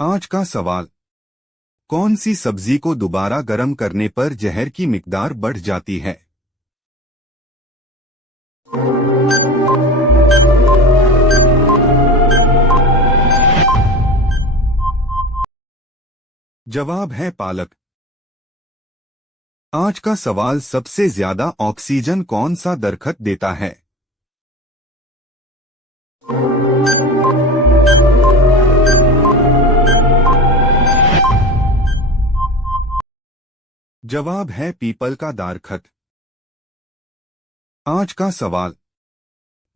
आज का सवाल। कौन सी सब्जी को दोबारा गर्म करने पर जहर की मिकदार बढ़ जाती है? जवाब है पालक। आज का सवाल। सबसे ज्यादा ऑक्सीजन कौन सा दरखत देता है? जवाब है पीपल का दरखत। आज का सवाल।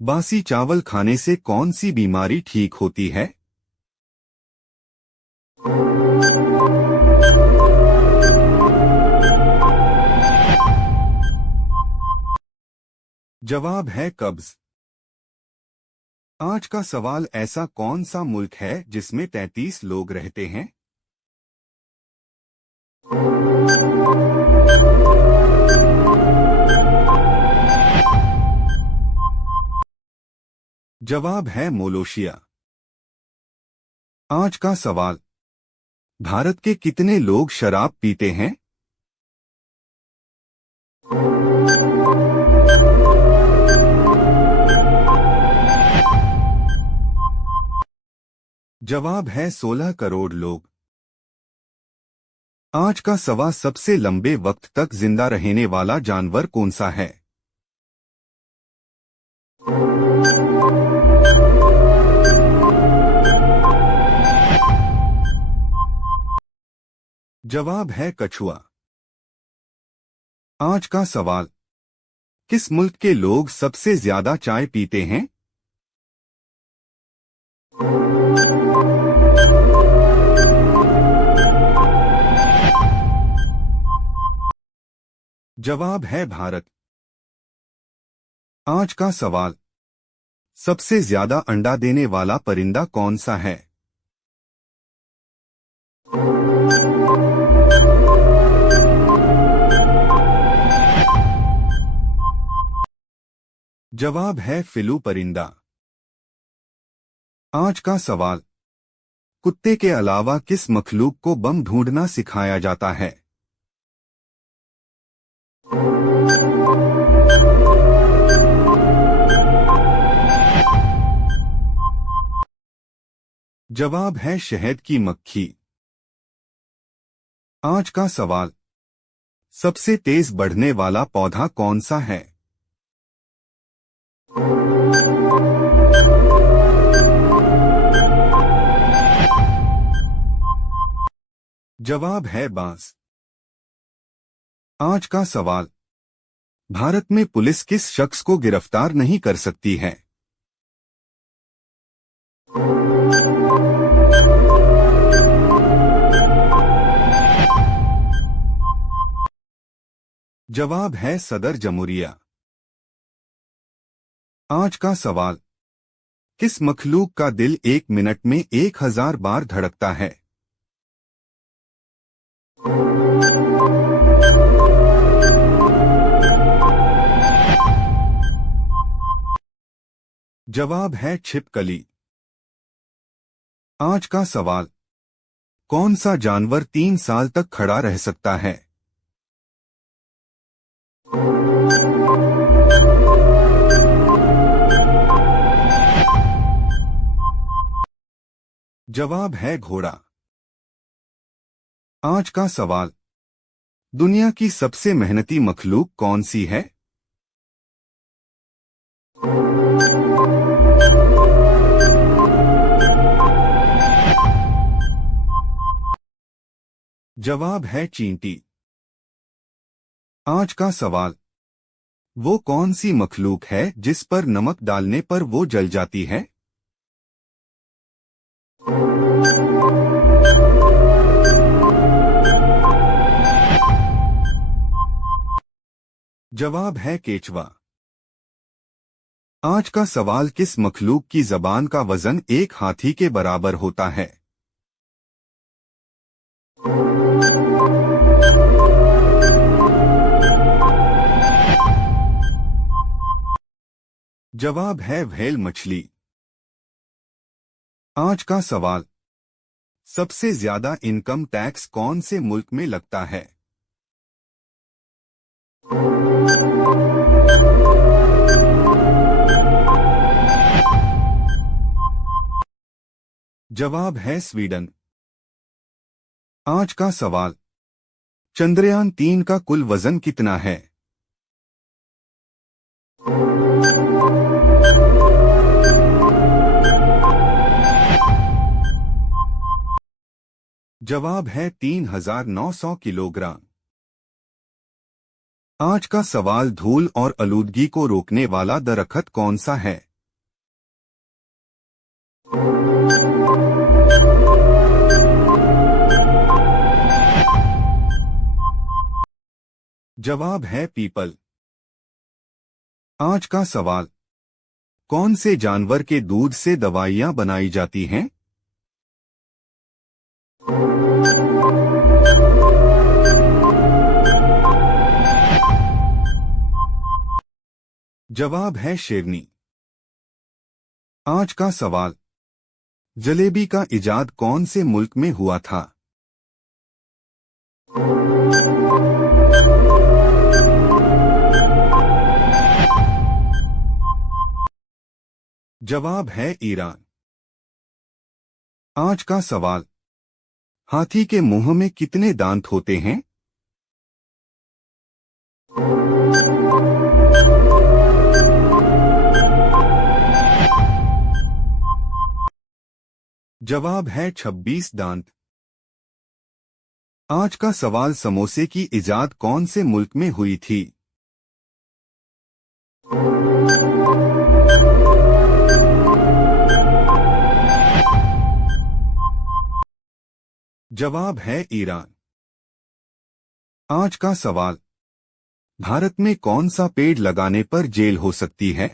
बासी चावल खाने से कौन सी बीमारी ठीक होती है? जवाब है कब्ज। आज का सवाल। ऐसा कौन सा मुल्क है जिसमें 33 लोग रहते हैं? जवाब है मोलोशिया। आज का सवाल। भारत के कितने लोग शराब पीते हैं? जवाब है 16 करोड़ लोग। आज का सवाल। सबसे लंबे वक्त तक जिंदा रहने वाला जानवर कौन सा है? जवाब है कछुआ। आज का सवाल। किस मुल्क के लोग सबसे ज्यादा चाय पीते हैं? जवाब है भारत। आज का सवाल। सबसे ज्यादा अंडा देने वाला परिंदा कौन सा है? जवाब है फिलू परिंदा। आज का सवाल। कुत्ते के अलावा किस मखलूक को बम ढूंढना सिखाया जाता है? जवाब है शहद की मक्खी। आज का सवाल। सबसे तेज बढ़ने वाला पौधा कौन सा है? जवाब है बांस। आज का सवाल। भारत में पुलिस किस शख्स को गिरफ्तार नहीं कर सकती है? जवाब है सदर जमहूरिया। आज का सवाल। किस मखलूक का दिल 1 मिनट में 1000 बार धड़कता है? जवाब है छिपकली। आज का सवाल। कौन सा जानवर 3 साल तक खड़ा रह सकता है? जवाब है घोड़ा। आज का सवाल। दुनिया की सबसे मेहनती मखलूक कौन सी है? जवाब है चींटी। आज का सवाल। वो कौन सी मखलूक है जिस पर नमक डालने पर वो जल जाती है? जवाब है केचवा। आज का सवाल। किस मखलूक की जबान का वजन एक हाथी के बराबर होता है? जवाब है व्हेल मछली। आज का सवाल। सबसे ज्यादा इनकम टैक्स कौन से मुल्क में लगता है? जवाब है स्वीडन। आज का सवाल, चंद्रयान-3 का कुल वजन कितना है? जवाब है 3900 किलोग्राम। आज का सवाल, धूल और आलूदगी को रोकने वाला दरख्त कौन सा है? जवाब है पीपल। आज का सवाल, कौन से जानवर के दूध से दवाइयां बनाई जाती हैं? जवाब है शेरनी। आज का सवाल, जलेबी का इजाद कौन से मुल्क में हुआ था? जवाब है ईरान। आज का सवाल, हाथी के मुंह में कितने दांत होते हैं? जवाब है 26 दांत। आज का सवाल, समोसे की इजाद कौन से मुल्क में हुई थी? जवाब है ईरान। आज का सवाल, भारत में कौन सा पेड़ लगाने पर जेल हो सकती है?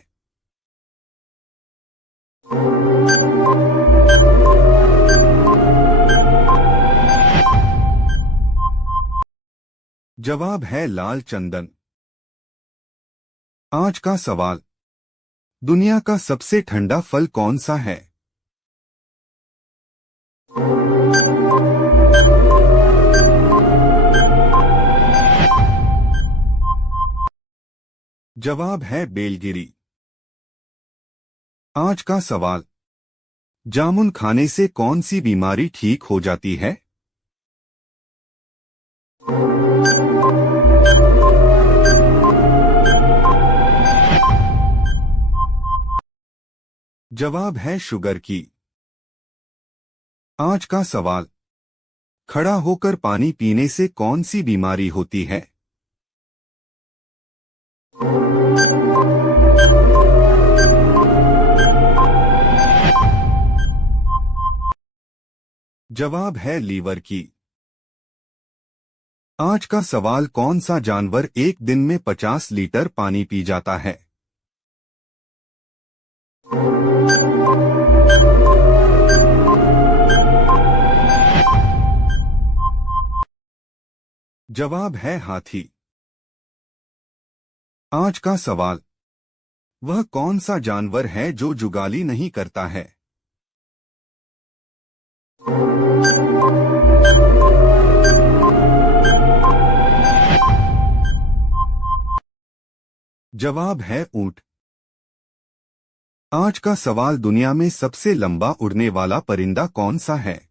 जवाब है लाल चंदन। आज का सवाल, दुनिया का सबसे ठंडा फल कौन सा है? जवाब है बेलगिरी। आज का सवाल, जामुन खाने से कौन सी बीमारी ठीक हो जाती है? जवाब है शुगर की। आज का सवाल, खड़ा होकर पानी पीने से कौन सी बीमारी होती है? जवाब है लीवर की। आज का सवाल, कौन सा जानवर एक दिन में 50 लीटर पानी पी जाता है? जवाब है हाथी। आज का सवाल, वह कौन सा जानवर है जो जुगाली नहीं करता है? जवाब है ऊंट। आज का सवाल, दुनिया में सबसे लंबा उड़ने वाला परिंदा कौन सा है?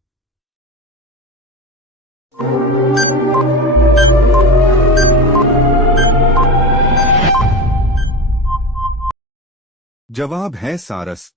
जवाब है सारस।